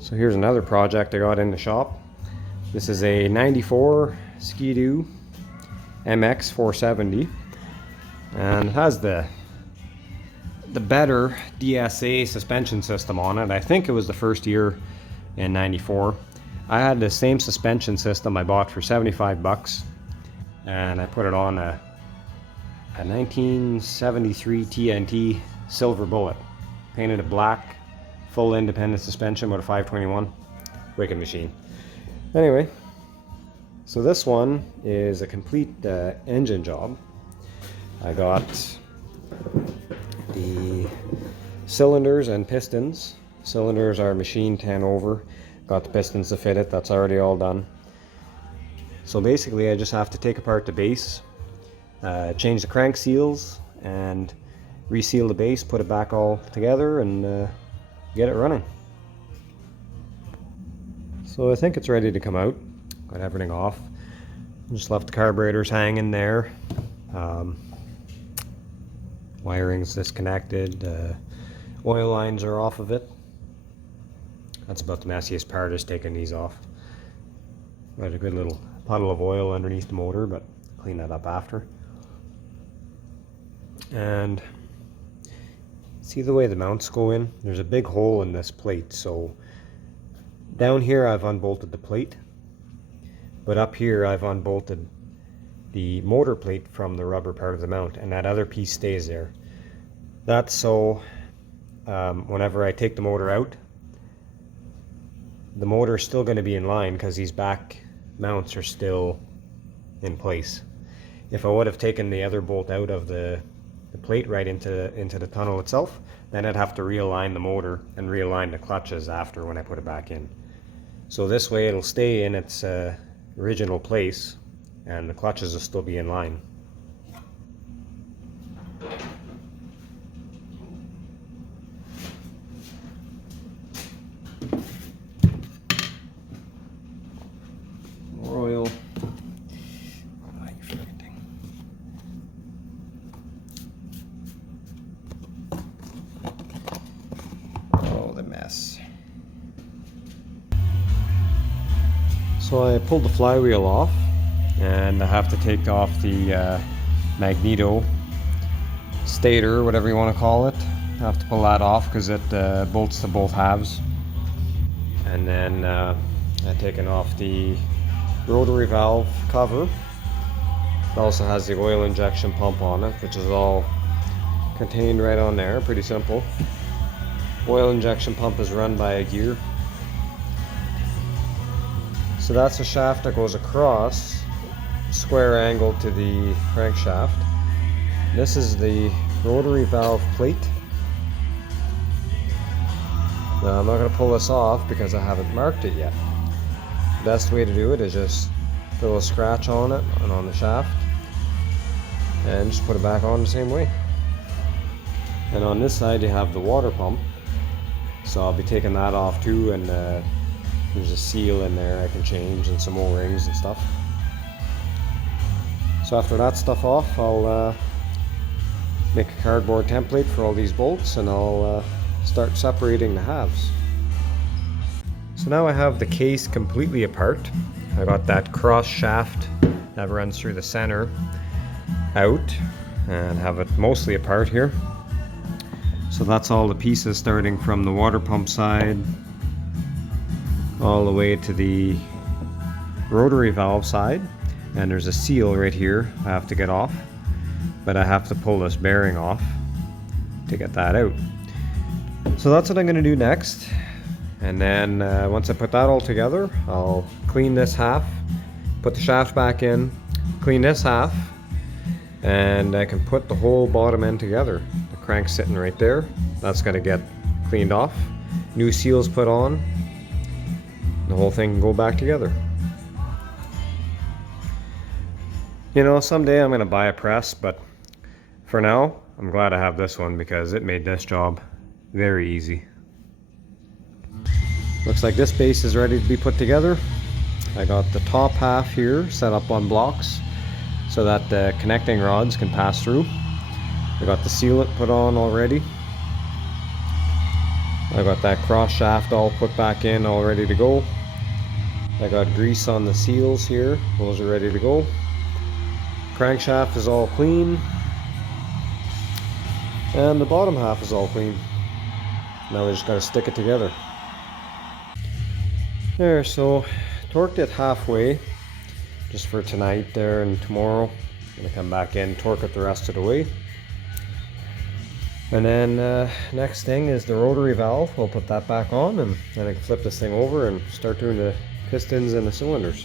So here's another project I got in the shop. This is a 94 Ski-Doo MX 470 and it has the better DSA suspension system on it. I think it was the first year in 94. I had the same suspension system I bought for 75 bucks and I put it on a 1973 TNT Silver Bullet. Painted it black, full independent suspension with a 521. Wicked machine. Anyway, so this one is a complete engine job. I got the cylinders and pistons. Cylinders are machine 10 over. Got the pistons to fit it, that's already all done. So basically I just have to take apart the base, change the crank seals and reseal the base, put it back all together and get it running. So I think it's ready to come out. Got everything off. Just left the carburetors hanging there. Wiring's disconnected. Oil lines are off of it. That's about the messiest part, is taking these off. Got a good little puddle of oil underneath the motor, but clean that up after. And see the way the mounts go in? There's a big hole in this plate, so down here I've unbolted the plate, but up here I've unbolted the motor plate from the rubber part of the mount, and that other piece stays there. That's so whenever I take the motor out, the motor is still going to be in line because these back mounts are still in place. If I would have taken the other bolt out of the plate right into the tunnel itself, then I'd have to realign the motor and realign the clutches after when I put it back in. So this way it'll stay in its original place and the clutches will still be in line. More oil. Oh, the mess. So I pulled the flywheel off, and I have to take off the magneto stator, whatever you want to call it. I have to pull that off because it bolts to both halves. And then I've taken off the rotary valve cover. It also has the oil injection pump on it, which is all contained right on there. Pretty simple. Oil injection pump is run by a gear. So that's a shaft that goes across, square angle to the crankshaft. This is the rotary valve plate. Now I'm not going to pull this off because I haven't marked it yet. The best way to do it is just put a scratch on it and on the shaft and just put it back on the same way. And on this side you have the water pump, so I'll be taking that off too, and there's a seal in there I can change and some O-rings and stuff. So after that stuff off, I'll make a cardboard template for all these bolts and I'll start separating the halves. So now I have the case completely apart. I got that cross shaft that runs through the center out and have it mostly apart here. So that's all the pieces, starting from the water pump side all the way to the rotary valve side. And there's a seal right here I have to get off, but I have to pull this bearing off to get that out. So that's what I'm going to do next. And then once I put that all together, I'll clean this half, put the shaft back in, clean this half, and I can put the whole bottom end together. The crank's sitting right there. That's going to get cleaned off. New seals put on. The whole thing can go back together. You know, someday I'm going to buy a press, but for now, I'm glad I have this one because it made this job very easy. Looks like this base is ready to be put together. I got the top half here set up on blocks so that the connecting rods can pass through. I got the sealant put on already. I got that cross shaft all put back in, all ready to go. I got grease on the seals here, those are ready to go. Crankshaft is all clean, and the bottom half is all clean. Now we just got to stick it together. There, so torqued it halfway just for tonight there, and tomorrow I'm gonna come back in, torque it the rest of the way. And then next thing is the rotary valve. We'll put that back on, and then I can flip this thing over and start doing the pistons and the cylinders.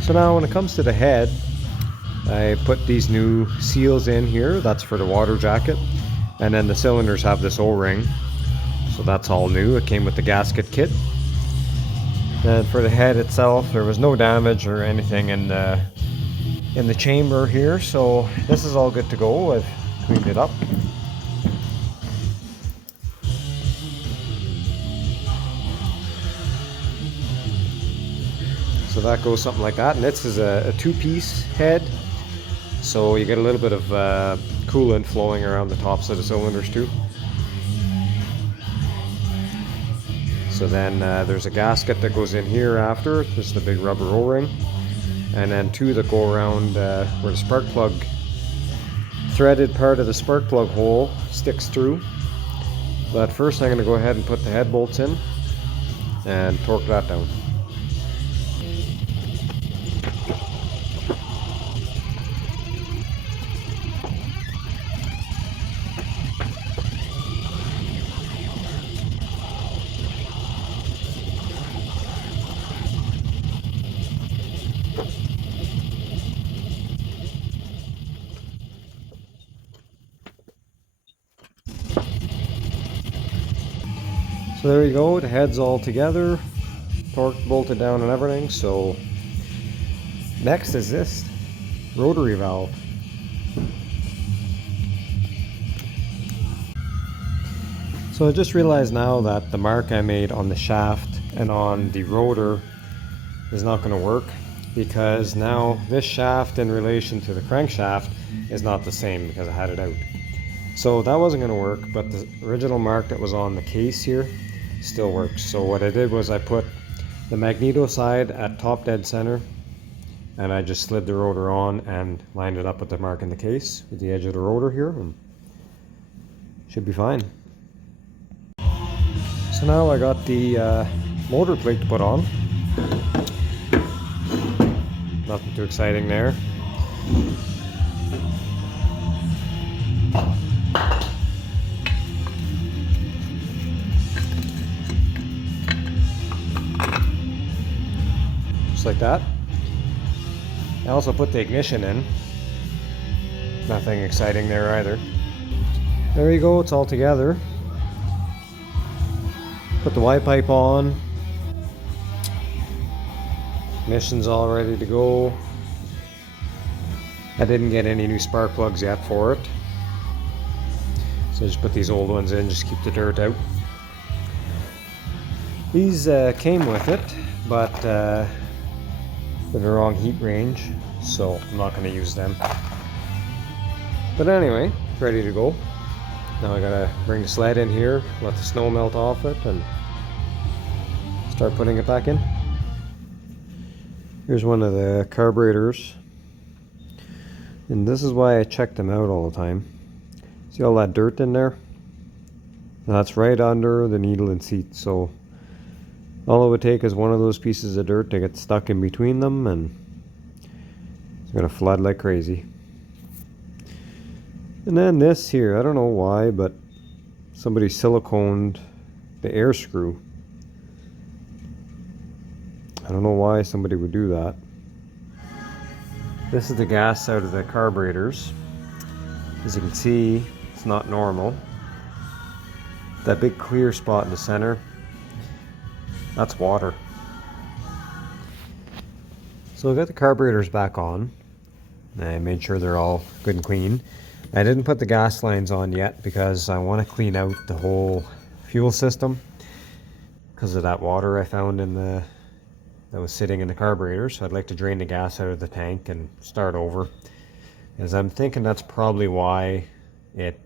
So now when it comes to the head, I put these new seals in here. That's for the water jacket. And then the cylinders have this O-ring. So that's all new. It came with the gasket kit. And for the head itself, there was no damage or anything in the chamber here. So this is all good to go. I've cleaned it up. So that goes something like that, and this is a two-piece head, so you get a little bit of coolant flowing around the tops of the cylinders too. So then there's a gasket that goes in here after, just a big rubber O-ring, and then two that go around where the spark plug, threaded part of the spark plug hole sticks through. But first I'm going to go ahead and put the head bolts in and torque that down. So there you go, the head's all together, torqued, bolted down and everything. So next is this rotary valve. So I just realized now that the mark I made on the shaft and on the rotor is not going to work, because now this shaft in relation to the crankshaft is not the same because I had it out. So that wasn't going to work, but the original mark that was on the case here still works. So what I did was I put the magneto side at top dead center, and I just slid the rotor on and lined it up with the mark in the case with the edge of the rotor here, and should be fine. So now I got the motor plate to put on. Nothing too exciting there. Just like that. I also put the ignition in. Nothing exciting there either. There you go, it's all together. Put the Y pipe on. Ignition's all ready to go. I didn't get any new spark plugs yet for it. So just put these old ones in, just keep the dirt out. These came with it, but they're the wrong heat range, so I'm not going to use them. But anyway, it's ready to go. Now I gotta bring the sled in here, let the snow melt off it, and start putting it back in. Here's one of the carburetors. And this is why I check them out all the time. See all that dirt in there? That's right under the needle and seat, so all it would take is one of those pieces of dirt to get stuck in between them, and it's gonna flood like crazy. And then this here, I don't know why, but somebody siliconed the air screw. I don't know why somebody would do that. This is the gas out of the carburetors. As you can see, it's not normal. That big clear spot in the center, that's water. So I got the carburetors back on. I made sure they're all good and clean. I didn't put the gas lines on yet because I want to clean out the whole fuel system because of that water I found in that was sitting in the carburetor. So I'd like to drain the gas out of the tank and start over, as I'm thinking that's probably why it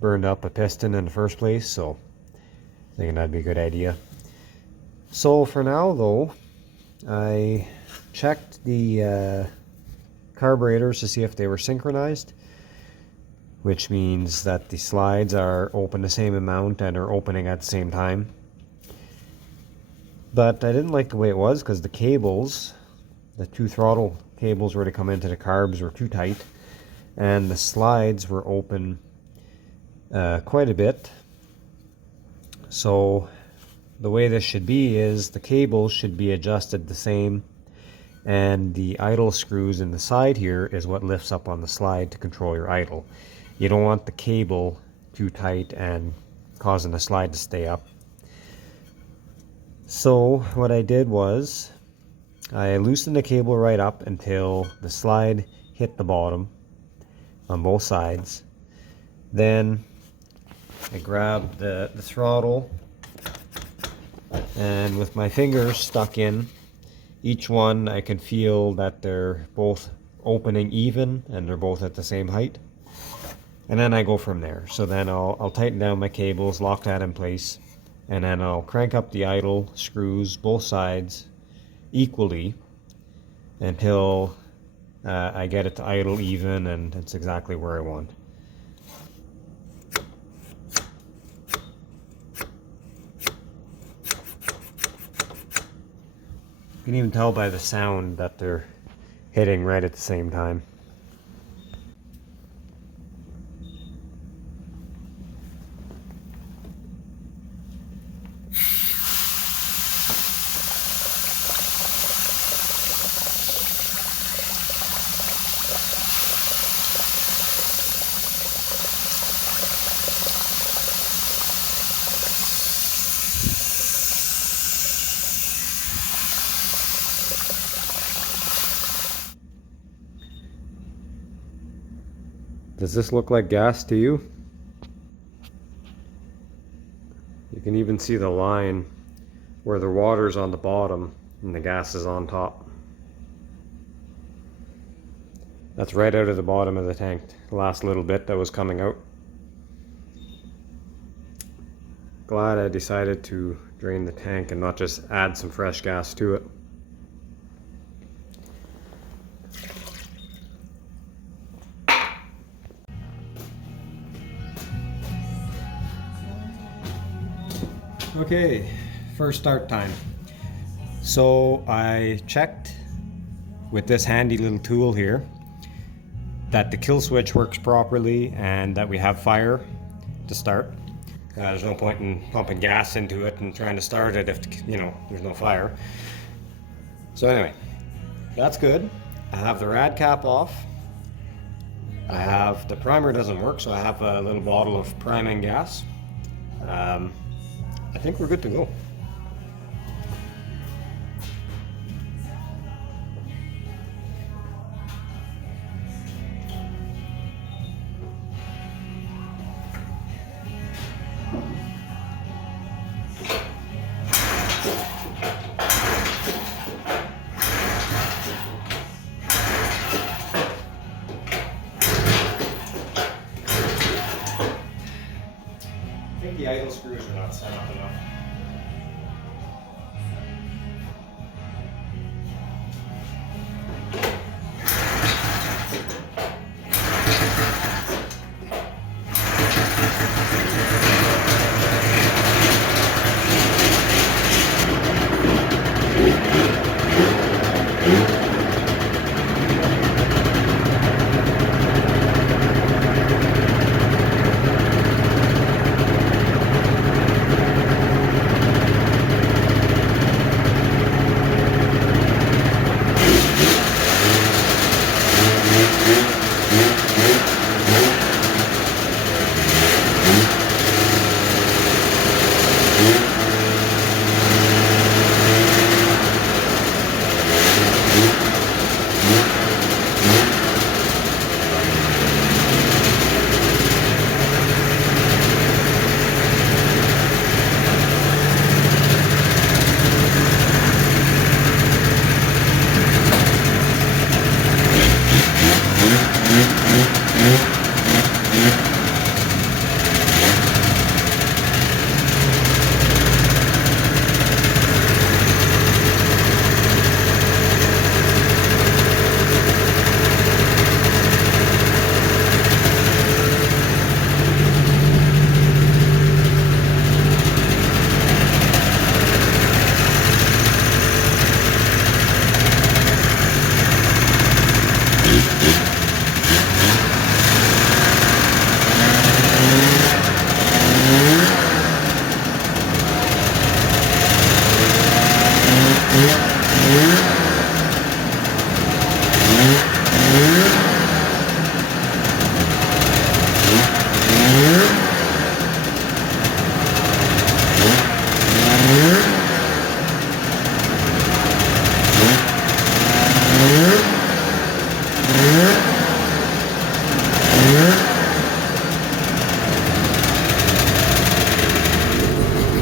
burned up a piston in the first place. So thinking that'd be a good idea. So for now though, I checked the carburetors to see if they were synchronized, which means that the slides are open the same amount and are opening at the same time. But I didn't like the way it was because the cables, the two throttle cables where they come into the carbs, were too tight, and the slides were open quite a bit. So the way this should be is the cables should be adjusted the same, and the idle screws in the side here is what lifts up on the slide to control your idle. You don't want the cable too tight and causing the slide to stay up. So what I did was I loosened the cable right up until the slide hit the bottom on both sides. Then I grabbed the throttle, and with my fingers stuck in each one, I can feel that they're both opening even and they're both at the same height. And then I go from there. So then I'll tighten down my cables, lock that in place, and then I'll crank up the idle screws, both sides, equally until I get it to idle even and it's exactly where I want. You can even tell by the sound that they're hitting right at the same time. Does this look like gas to you? You can even see the line where the water's on the bottom and the gas is on top. That's right out of the bottom of the tank, the last little bit that was coming out. Glad I decided to drain the tank and not just add some fresh gas to it. Okay, first start time. So I checked with this handy little tool here that the kill switch works properly and that we have fire to start. There's no point in pumping gas into it and trying to start it if, there's no fire. So anyway, that's good. I have the rad cap off. I have the primer doesn't work, so I have a little bottle of priming gas. I think we're good to go. I think the idle screws are not set up enough.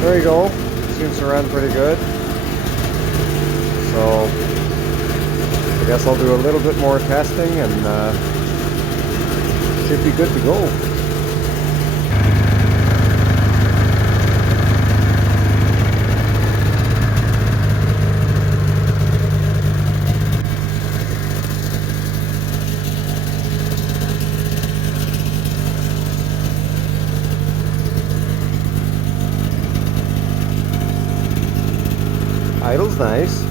There you go. Seems to run pretty good. So I guess I'll do a little bit more testing and should be good to go. Idle's nice.